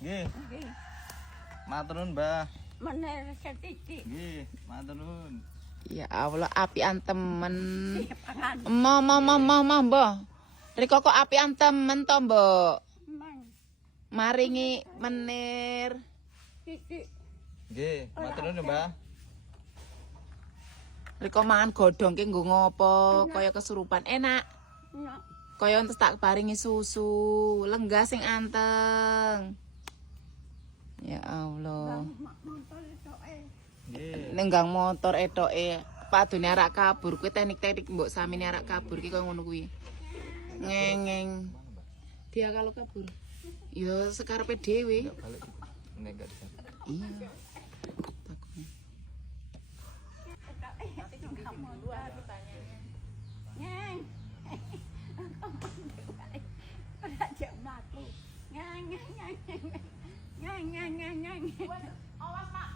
Nggih. Nggih. Matur nuwun, Mbah. Mener setitik. Nggih, matur nuwun. Ya Allah, apian temen. Pangan. Mbah. Riko kok apian temen to, Mbok. Mang. Maringi menir. Titik. Nggih, matur nuwun, Mbah. Riko mangan godhong ki nggo ngopo? Kaya kesurupan enak. Nak. Kaya entus tak paringi susu, lenggah sing anteng. Ya Allah. Motor itu Nggih. Nenggang motor etoke. Padune arak kabur kuwi teknik-teknik mbok samine arak kabur ki kaya ngono kuwi. Ngengeng. Dia kalau kabur. Ya sekarepe dhewe. Enggak balik. Nek enggak bisa. Iya. Takutnya. Ngang. Ora jek mlaku. Ngang. Ngang. Awas mak